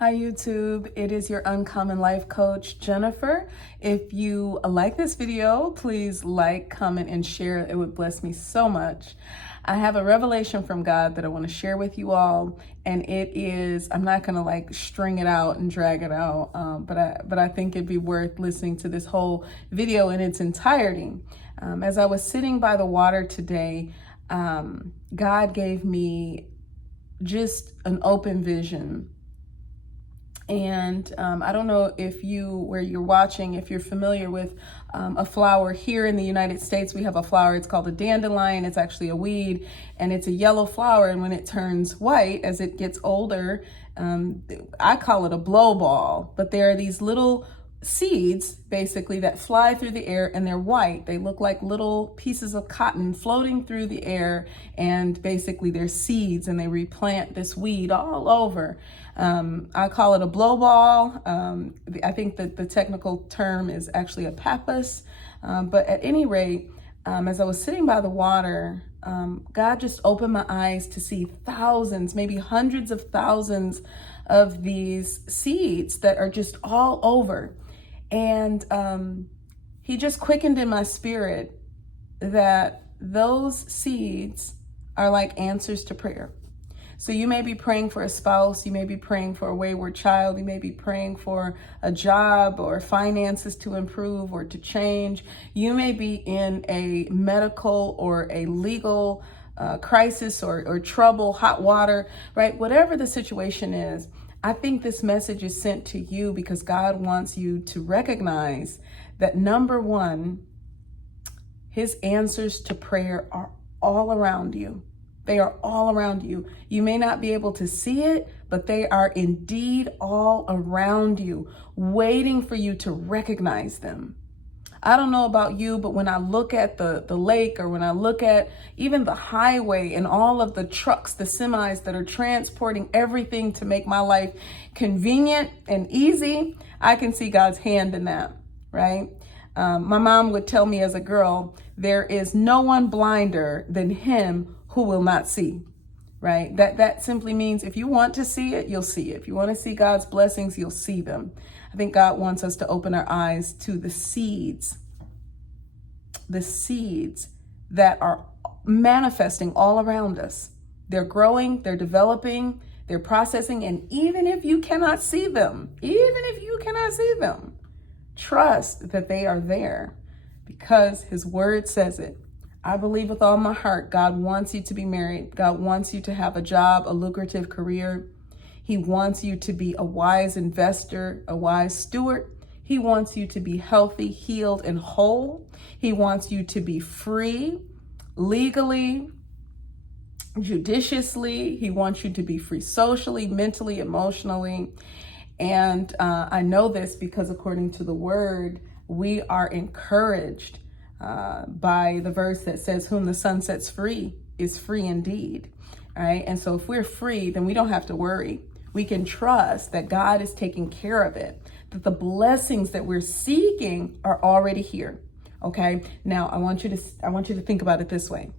Hi YouTube, it is your Uncommon Life Coach, Jennifer. If you like this video, please like, comment, and share. It would bless me so much. I have a revelation from God that I want to share with you all, and it is, I'm not going to string it out and drag it out, but I think it'd be worth listening to this whole video in its entirety. As I was sitting by the water today, God gave me just an open vision. And I don't know if where you're watching, if you're familiar with a flower here in the United States. We have a flower, it's called a dandelion. It's actually a weed, and it's a yellow flower. And when it turns white, as it gets older, I call it a blow ball. But there are these little seeds, basically, that fly through the air, and they're white. They look like little pieces of cotton floating through the air, and basically they're seeds, and they replant this weed all over. I call it a blow ball. I think that the technical term is actually a pappus. But at any rate, as I was sitting by the water, God just opened my eyes to see thousands, maybe hundreds of thousands of these seeds that are just all over. And he just quickened in my spirit that those seeds are like answers to prayer. So you may be praying for a spouse, you may be praying for a wayward child, you may be praying for a job or finances to improve or to change. You may be in a medical or a legal crisis or trouble, hot water, right? Whatever the situation is, I think this message is sent to you because God wants you to recognize that, number one, his answers to prayer are all around you. They are all around you. You may not be able to see it, but they are indeed all around you, waiting for you to recognize them. I don't know about you, but when I look at the lake, or when I look at even the highway and all of the trucks, the semis that are transporting everything to make my life convenient and easy, I can see God's hand in that, right? My mom would tell me as a girl, there is no one blinder than him who will not see, right? That simply means if you want to see it, you'll see it. If you want to see God's blessings, you'll see them. I think God wants us to open our eyes to the seeds that are manifesting all around us. They're growing, they're developing, they're processing, and even if you cannot see them, trust that they are there because his word says it. I believe with all my heart, God wants you to be married. God wants you to have a job, a lucrative career. He wants you to be a wise investor, a wise steward. He wants you to be healthy, healed, and whole. He wants you to be free, legally, judiciously. He wants you to be free socially, mentally, emotionally. And I know this because according to the word, we are encouraged by the verse that says, whom the Son sets free is free indeed. All right. And so if we're free, then we don't have to worry. We can trust that God is taking care of it, that the blessings that we're seeking are already here. Okay. Now I want you to think about it this way.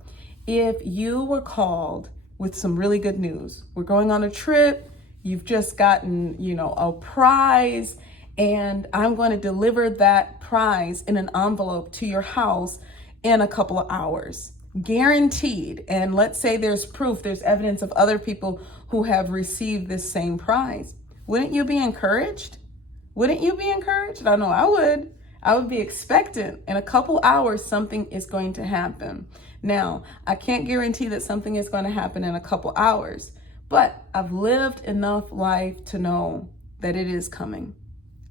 If you were called with some really good news, we're going on a trip, you've just gotten, a prize, and I'm going to deliver that prize in an envelope to your house in a couple of hours. Guaranteed. And let's say there's proof, there's evidence of other people who have received this same prize. Wouldn't you be encouraged? Wouldn't you be encouraged? I know I would. I would be expectant. In a couple hours, something is going to happen. Now, I can't guarantee that something is going to happen in a couple hours, but I've lived enough life to know that it is coming.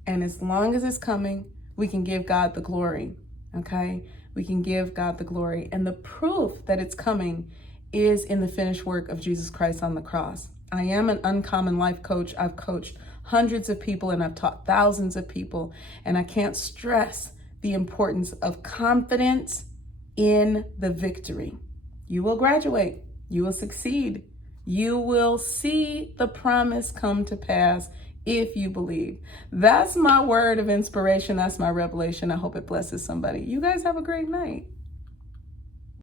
And as long as it's coming, we can give God the glory, okay? We can give God the glory. And the proof that it's coming is in the finished work of Jesus Christ on the cross. I am an Uncommon Life Coach. I've coached hundreds of people and I've taught thousands of people. And I can't stress the importance of confidence in the victory. You will graduate. You will succeed. You will see the promise come to pass if you believe. That's my word of inspiration. That's my revelation. I hope it blesses somebody. You guys have a great night.